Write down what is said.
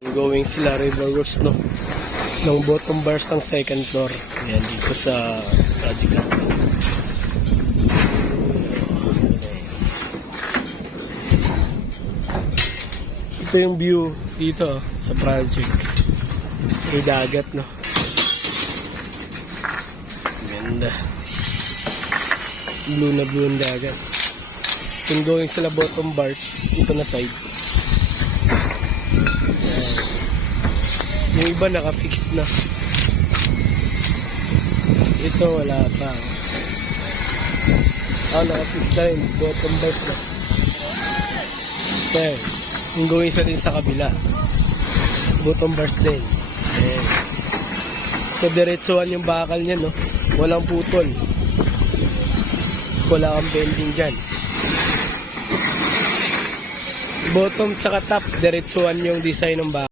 Going sila Riverworks, no, ng bottom bars ng second floor. Ayan, dito sa project. Ito yung view dito sa project. Yung dagat, no. Ganda. Blue na blue ang dagat. Kung going sila bottom bars, ito na side. Yung iba naka-fix na. Ito wala pa. Naka-fix na yun. Bottom bars na. Okay. Yung going sa din sa kabila. Bottom bars din. Ayan. So diretsuhan yung bakal niya, no. Walang putol. Wala kang bending dyan. Bottom tsaka top, diretsuhan yung design ng bakal.